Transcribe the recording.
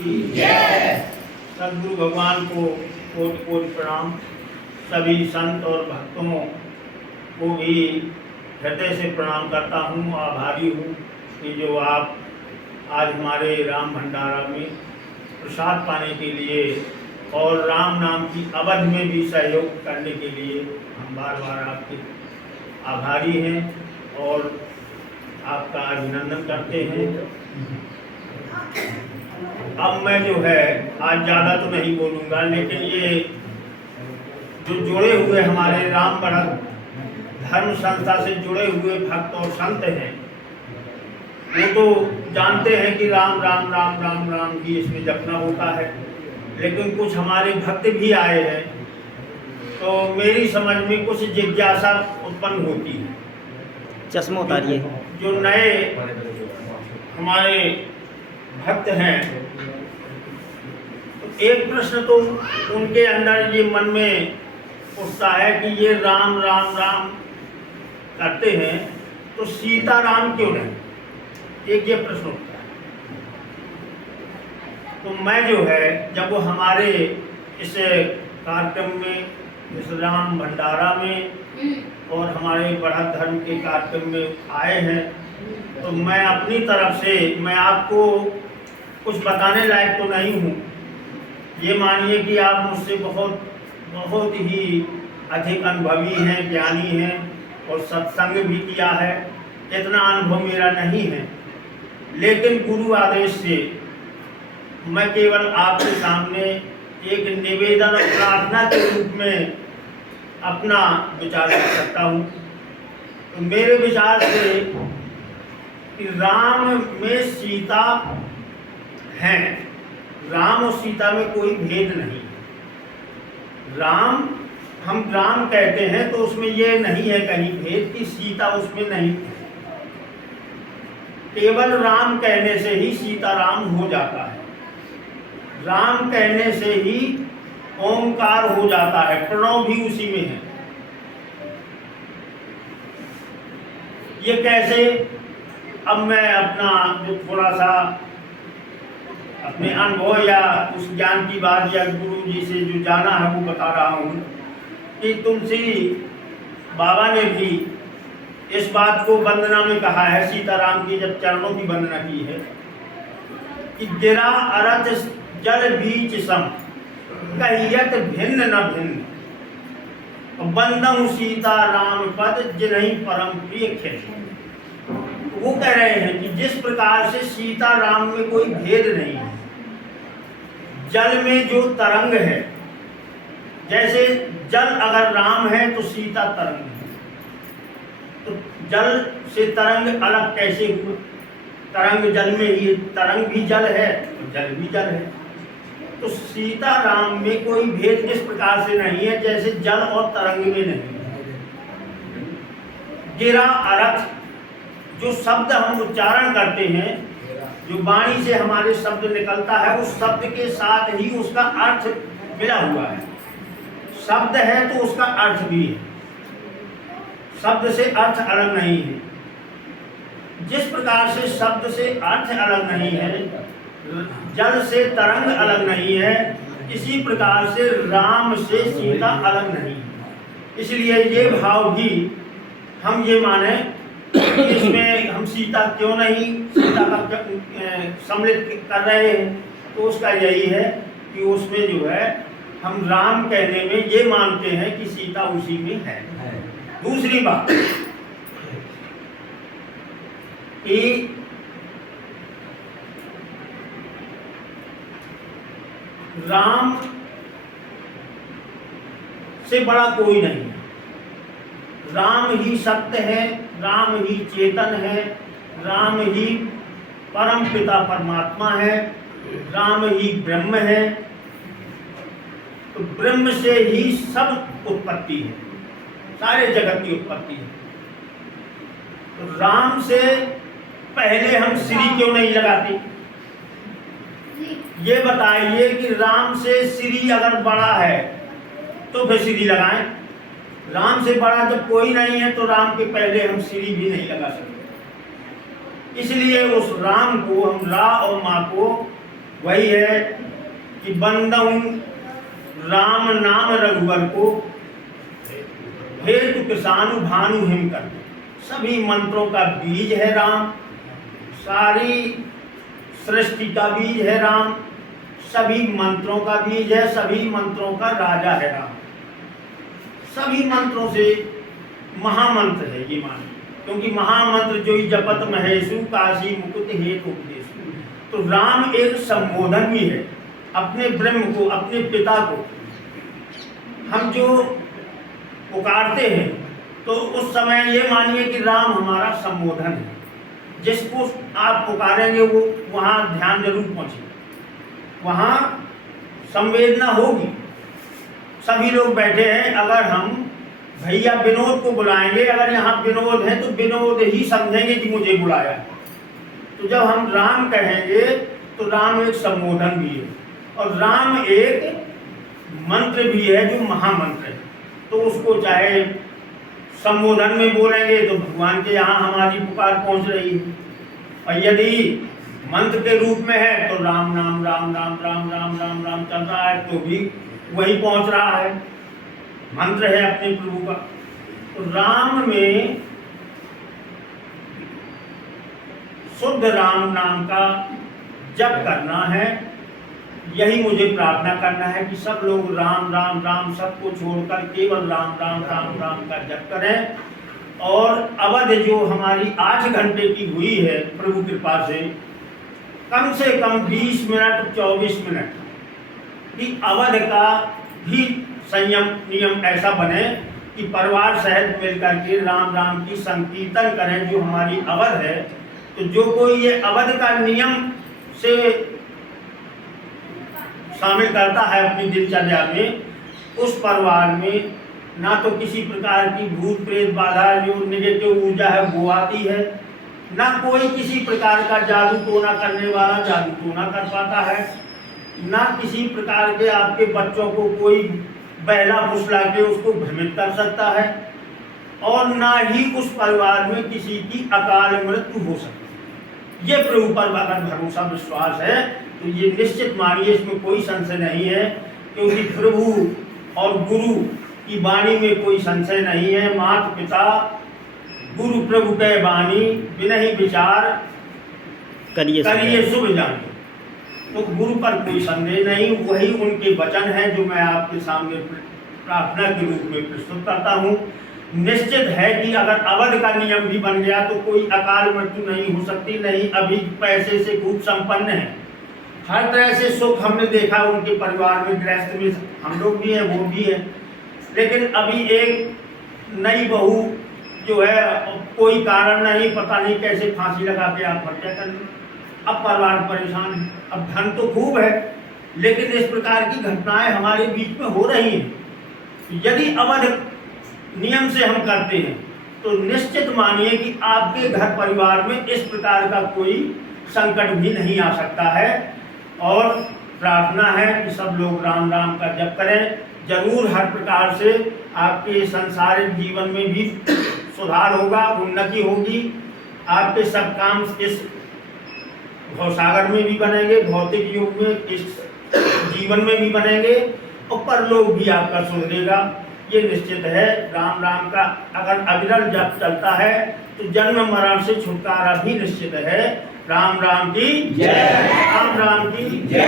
की जय। सद्गुरु भगवान को कोटि कोटि प्रणाम। सभी संत और भक्तों को भी हृदय से प्रणाम करता हूँ। आभारी हूँ कि जो आप आज हमारे राम भंडारा में प्रसाद पाने के लिए और राम नाम की अवध में भी सहयोग करने के लिए हम बार बार आपके आभारी हैं और आपका अभिनंदन करते हैं। अब मैं जो है आज ज़्यादा तो नहीं बोलूँगा, लेकिन ये जो जुड़े हुए हमारे राम भक्त धर्म संस्था से जुड़े हुए भक्त और संत हैं, वो तो जानते हैं कि राम राम राम राम राम ही इसमें जपना होता है, लेकिन कुछ हमारे भक्त भी आए हैं तो मेरी समझ में कुछ जिज्ञासा उत्पन्न होती है। चश्मा उतारिए। जो नए हमारे भक्त हैं, तो एक प्रश्न तो उनके अंदर ये मन में उठता है कि ये राम राम राम करते हैं तो सीता राम क्यों नहीं, एक ये प्रश्न उठता है। तो मैं जो है जब वो हमारे इस कार्यक्रम में, इस राम भंडारा में और हमारे बड़ा धर्म के कार्यक्रम में आए हैं, तो मैं अपनी तरफ से मैं आपको कुछ बताने लायक तो नहीं हूँ। ये मानिए कि आप मुझसे बहुत बहुत ही अधिक अनुभवी हैं, ज्ञानी हैं और सत्संग भी किया है। इतना अनुभव मेरा नहीं है, लेकिन गुरु आदेश से मैं केवल आपके सामने एक निवेदन और प्रार्थना के रूप में अपना विचार कर सकता हूँ। तो मेरे विचार से कि राम में सीता हैं, राम और सीता में कोई भेद नहीं। राम हम राम कहते हैं तो उसमें ये नहीं है कहीं भेद कि सीता उसमें नहीं। केवल राम कहने से ही सीता राम हो जाता है, राम कहने से ही ओंकार हो जाता है, प्रणव भी उसी में है। ये कैसे, अब मैं अपना जो थोड़ा सा अपने अनुभव या उस ज्ञान की बात या गुरु जी से जो जाना है वो बता रहा हूँ कि तुलसी बाबा ने भी इस बात को वंदना में कहा है, सीताराम की जब चरणों की वंदना की है कि गिरा अरथ जल बीच सम कहियत भिन्न न भिन्न बंदम सीता राम पद जिन्हीं परम प्रिय खे। वो कह रहे हैं कि जिस प्रकार से सीता राम में कोई भेद नहीं है, जल में जो तरंग है, जैसे जल अगर राम है तो सीता तरंग है, तो जल से तरंग अलग कैसे हुआ? तरंग जल में ही, तरंग भी जल है तो जल भी जल है। तो सीता राम में कोई भेद इस प्रकार से नहीं है जैसे जल और तरंग में नहीं है। गिरा अर्थ जो शब्द हम उच्चारण करते हैं, जो वाणी से हमारे शब्द निकलता है, उस शब्द के साथ ही उसका अर्थ मिला हुआ है। शब्द है तो उसका अर्थ भी है, शब्द से अर्थ अलग नहीं है। जिस प्रकार से शब्द से अर्थ अलग नहीं है, जल से तरंग अलग नहीं है, इसी प्रकार से राम से सीता अलग नहीं है। इसलिए ये भाव भी हम ये माने कि इसमें हम सीता क्यों नहीं, सीता का सम्मिलित कर रहे हैं, तो उसका यही है कि उसमें जो है हम राम कहने में ये मानते हैं कि सीता उसी में है। दूसरी बात कि राम से बड़ा कोई नहीं है। राम ही सत्य है, राम ही चेतन है, राम ही परम पिता परमात्मा है, राम ही ब्रह्म है। तो ब्रह्म से ही सब उत्पत्ति है, सारे जगत की उत्पत्ति है। तो राम से पहले हम श्री क्यों नहीं लगाते? ये बताइए कि राम से श्री अगर बड़ा है तो फिर श्री लगाएं। राम से बड़ा जब कोई नहीं है तो राम के पहले हम श्री भी नहीं लगा सकते। इसलिए उस राम को हम रा और माँ को वही है कि बंदऊं राम नाम रघुवर को, हेतु किसानु भानु हिम कर। सभी मंत्रों का बीज है राम, सारी सृष्टि का बीज है राम, सभी मंत्रों का बीज है, सभी मंत्रों का राजा है राम। सभी मंत्रों से महामंत्र है ये मानिए, क्योंकि महामंत्र जो ही जपत महेशु काशी मुकुट हेतु उपदेशु। तो राम एक संबोधन भी है अपने ब्रह्म को, अपने पिता को। हम जो पुकारते हैं तो उस समय ये मानिए कि राम हमारा संबोधन है। जिसको आप पुकारेंगे वो वहाँ ध्यान जरूर पहुँचे, वहाँ संवेदना होगी। सभी लोग बैठे हैं, अगर हम भैया विनोद को बुलाएंगे, अगर यहाँ विनोद है तो विनोद ही समझेंगे कि मुझे बुलाया। तो जब हम राम कहेंगे तो राम एक संबोधन भी है और राम एक मंत्र भी है जो महामंत्र है। तो उसको चाहे संबोधन में बोलेंगे तो भगवान के यहाँ हमारी पुकार पहुँच रही है, और यदि मंत्र के रूप में है तो राम नाम राम राम राम राम राम राम चल रहा है तो भी वही पहुँच रहा है, मंत्र है अपने प्रभु का। तो राम में शुद्ध राम नाम का जप करना है, यही मुझे प्रार्थना करना है कि सब लोग राम राम राम सबको छोड़कर केवल राम राम राम राम का जप करें। और अवध जो हमारी 8 घंटे की हुई है प्रभु कृपा से कम 20 मिनट 24 मिनट कि अवध का भी संयम नियम ऐसा बने कि परिवार सहित मिलकर के राम राम की संकीर्तन करें जो हमारी अवध है। तो जो कोई ये अवध का नियम से शामिल करता है अपनी दिनचर्या में, उस परिवार में ना तो किसी प्रकार की भूत प्रेत बाधा जो नेगेटिव ऊर्जा है वो आती है, ना कोई किसी प्रकार का जादू टोना करने वाला जादू टोना कर पाता है, ना किसी प्रकार के आपके बच्चों को कोई बहला फुसला के उसको भ्रमित कर सकता है, और ना ही उस परिवार में किसी की अकाल मृत्यु हो सकती है। ये प्रभु पर अगर भरोसा विश्वास है तो ये निश्चित मानिए, इसमें कोई संशय नहीं है, क्योंकि प्रभु और गुरु की वाणी में कोई संशय नहीं है। माता पिता गुरु प्रभु के वाणी बिनहि विचार करिए शुभ जाने। तो गुरु पर कोई संदेह नहीं, वही उनके वचन हैं जो मैं आपके सामने प्रार्थना के रूप में प्रस्तुत करता हूँ। निश्चित है कि अगर अवध का नियम भी बन गया तो कोई अकाल मृत्यु नहीं हो सकती। नहीं, अभी पैसे से खूब संपन्न है, हर तरह से सुख हमने देखा उनके परिवार में, गृहस्थ में हम लोग भी हैं वो भी है। लेकिन अभी एक नई बहू जो है कोई कारण नहीं, पता नहीं कैसे फांसी लगा के आत्महत्या कर ली। अब परिवार परेशान है, अब धन तो खूब है लेकिन इस प्रकार की घटनाएं हमारे बीच में हो रही हैं। यदि अवध नियम से हम करते हैं तो निश्चित मानिए कि आपके घर परिवार में इस प्रकार का कोई संकट भी नहीं आ सकता है। और प्रार्थना है कि सब लोग राम राम का जप करें, जरूर हर प्रकार से आपके सांसारिक जीवन में भी सुधार होगा, उन्नति होगी। आपके सब काम इस भवसागर में भी बनेंगे, भौतिक युग में इस जीवन में भी बनेंगे, और परलोक भी आपका सुधरेगा, ये निश्चित है। राम राम का अगर अविरल जप चलता है तो जन्म मरण से छुटकारा भी निश्चित है। राम राम की जय, राम राम की जय।